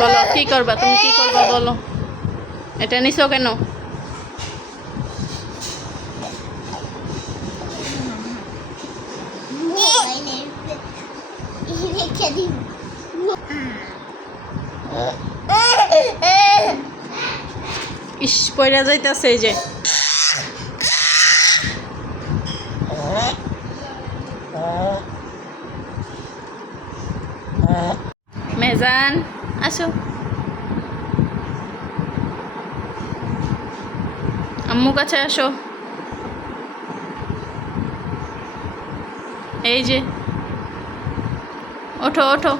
বলো কি করবা, তুমি কি করবা বলো। এটা নিছো কেন? ইস পয়রা যাইতাছে এই যে। মেহজান আসো, আম্মু কাছে আসো। এই যে ওঠো ওঠো।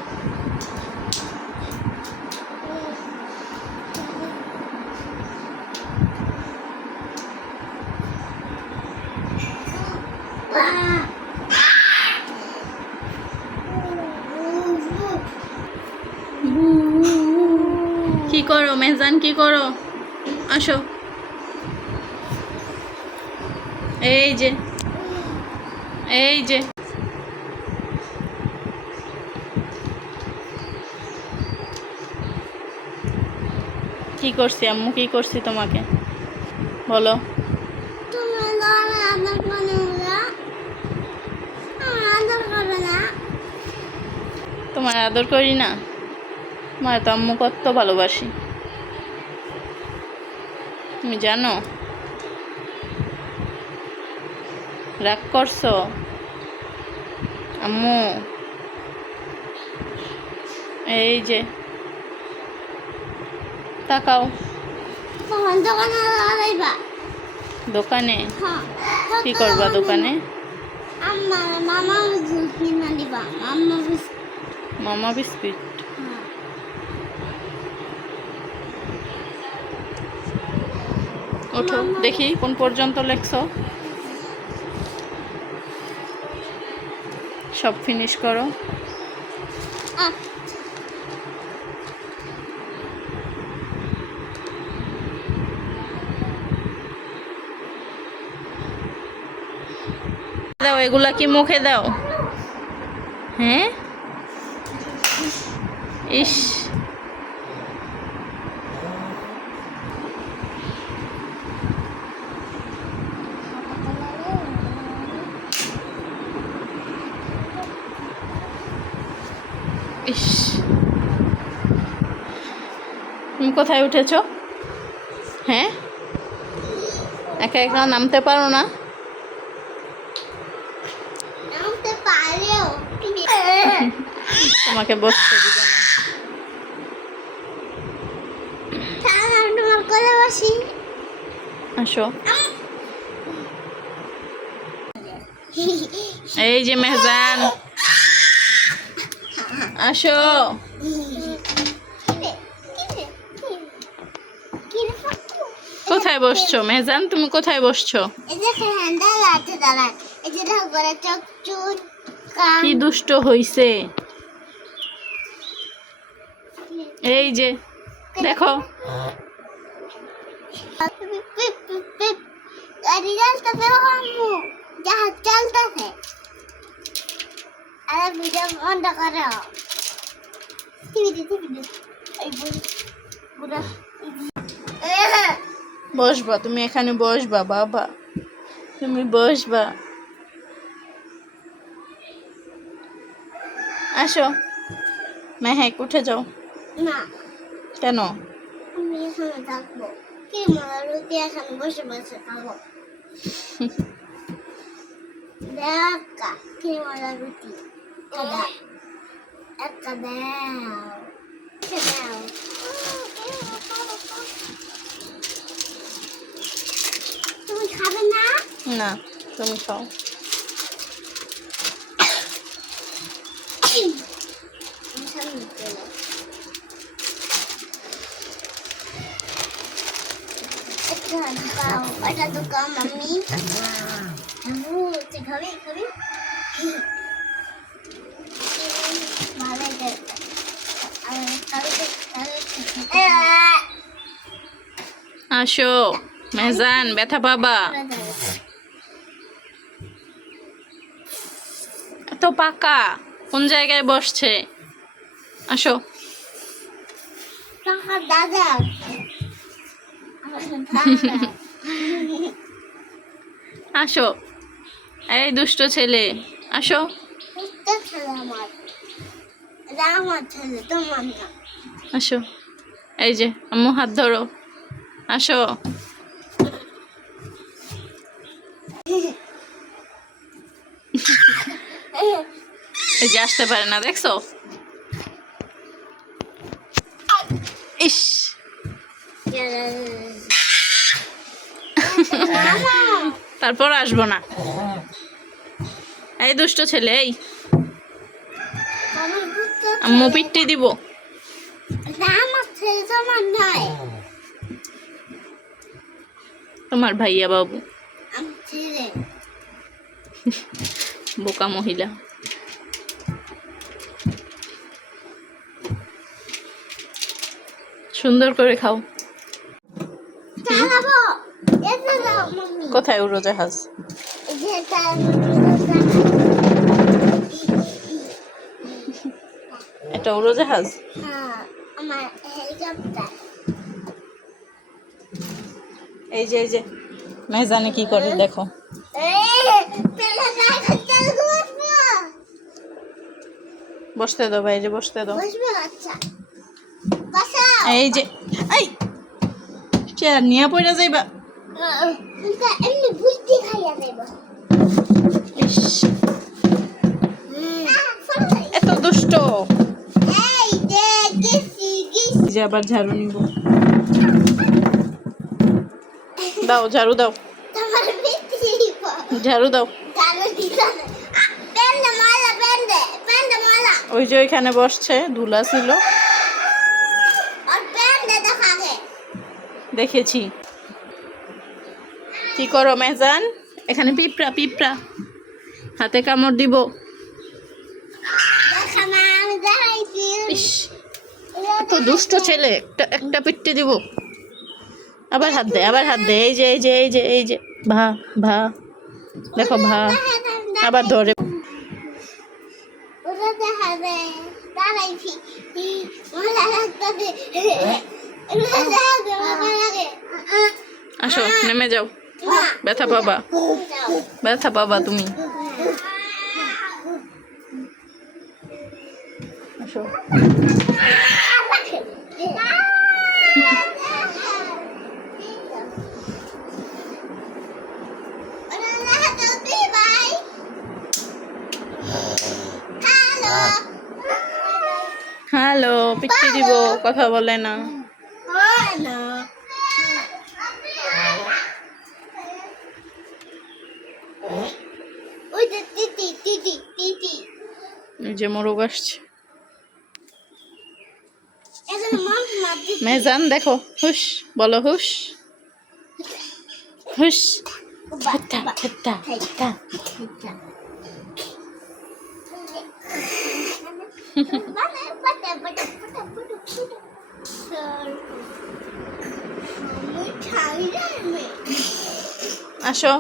কি করো মেহজান, কি করো? আসো। এই যে এই যে কি করছি আম্মু, কি করছি তোমাকে বলো। তোমার আদর করি না? তোমার তো আম্মু কত ভালোবাসি তুমি জানো? রাগ করছো আম্মু? এই যে তাকাও। দোকানে কি করবা দোকানে? মামা বিস্কুট। ওঠো দেখি কোন পর্যন্ত লেখছো, সব ফিনিশ করো। দাও এগুলা কি মুখে দাও? হ্যাঁ ইস ইস তুমি কোথায় উঠেছো? হ্যাঁ একা একা নামতে পারো না? তোমাকে বসতে দিবে না। আসো। এই যে মেহজান আসো। কোথায় বসছো মেহজান, তুমি কোথায় বসছো? কি দুষ্ট হইছে। এই যে দেখো বসবা তুমি এখানে, বসবা বাবা, তুমি বসবা। আসো মেহেক উঠে যাও। না কেন? আমি এখানে থাকবো। কি মজা, রুটি এখানে বসে বসে খাবো। দেখা কি মজা রুটি। একটা দাও, দাও। তুমি খাবে না? না তুমি খাও। এটা তো কম আমি তুই খাবি খাবি আসো মেহজান, ব্যথা পাবা। এত পাকা কোন জায়গায় বসছে? আসো। টাকা দাদা আসো, এই দুষ্ট ছেলে, আসো। ছেলে আমার, এটা আমার ছেলে, তোমার না। আসো, এই যে আম্মু হাত ধরো, আসো। এই যে আসতে পারে না, দেখছো? ইস, তারপর আসবো না। এই দুষ্ট ছেলে, এই আমার দুটো আম্মু পিট্টি দিব। না, আমার ছেলে তোমার নয়। তোমার ভাইয়া বাবু, আমার ছেলে। বোকা মহিলা। সুন্দর করে খাও। চালাবো, এটা দাও মাম্মি। কোথায় উড়োজাহাজ? যেটা এটা উড়োজাহাজ? হ্যাঁ, আমার হেলিকপ্টার। এই যে মেহজানে কি করে দেখো। বসতে দাও ভাই, যে বসতে দাও। এই যে, এই চেয়ার নিয়ে পড়ে যাইবা। এমনি বুদ্ধি খাইয়া দেব। ইস, এত দুষ্ট। এই যে গেছি এই যে আবার ঝাড়ু নিব। দাও, ঝাড়ু দাও, তোমার মিষ্টি ঝাড়ু দাও। জানো দিছ না। পেন্ডে মালা পেন্ডে মালা ওই যে ওইখানে বসছে, ধুলা ছিল, আর পেন্ডে দেখাগে। দেখেছি। কি করো মেহজান? এখানে পিঁপড়া হাতে কামড় দিব। দেখা না, আমি দেখাইছি। ইস, এত দুষ্ট ছেলে, একটা পিট্টি দিব। আবার হাত দে, এই যে ভা দেখো, ভা আবার ধরে। ওরা দেখা যায় দাঁড়াইছি মজা লাগতেছে। ওরা দেখা যায় মজা লাগে। আসো, নেমে যাও, ব্যথা পাবা তুমি। আসো। হ্যালো, পিট্টি দিব, কথা বলে না। এই যে মোরগ আসছে। মেহজান দেখো, হুশ বলো, হুশ হুশ। আসো,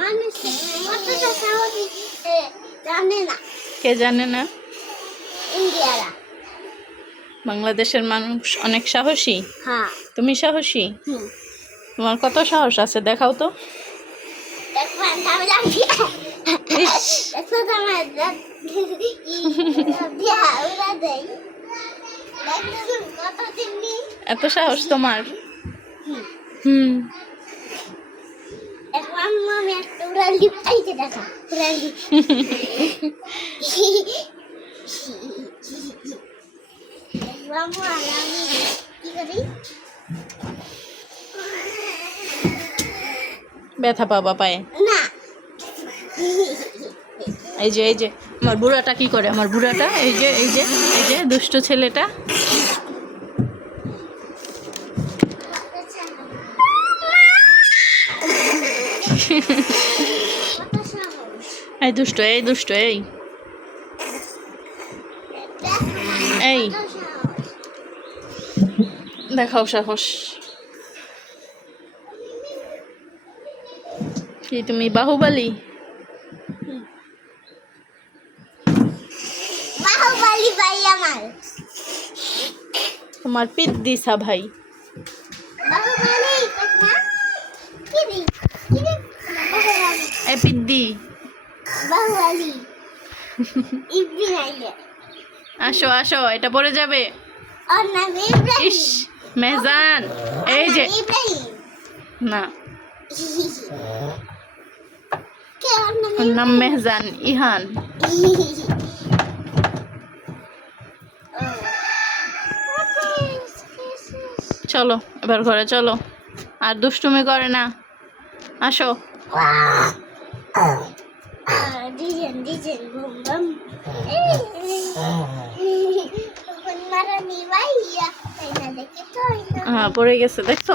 মানুষ কতটা সাহসী জানে না। কে জানে না? ইন্ডিয়ারা। বাংলাদেশের মানুষ অনেক সাহসী। হ্যাঁ। তুমি সাহসী? তোমার কত সাহস আছে দেখাও তো। ইস, এত সাহস তোমার? ব্যথা পাবা পায়ে। না, এই যে আমার বুড়াটা কি করে, আমার বুড়াটা, এই যে দুষ্ট ছেলেটা। এই দুষ্ট এই দেখাও সাহস। কি তুমি বাহুবলী? বাহুবলী ভাই আমার তোমার পিদ্দিসা ভাই। বাহুবলী না কি রে কি রে বাহুবলী এ পিদ্দি, বাহুবলী ইবনি আইলে আসো আসো, এটা পড়ে যাবে। ওর নাম ইব্রাহিম ইস, মেহজান, এই যে ইব্রাহিম না, কে ওর নাম ওর নাম মেহজান ইহান। চলো এবার ঘরে চলো, আর দুষ্টুমি করে না, আসো। ডিজাইন ডিজাইন বুম বুম মারা নি ভাইয়া তাই না দেখে তো হ্যাঁ পড়ে গেছে দেখছো।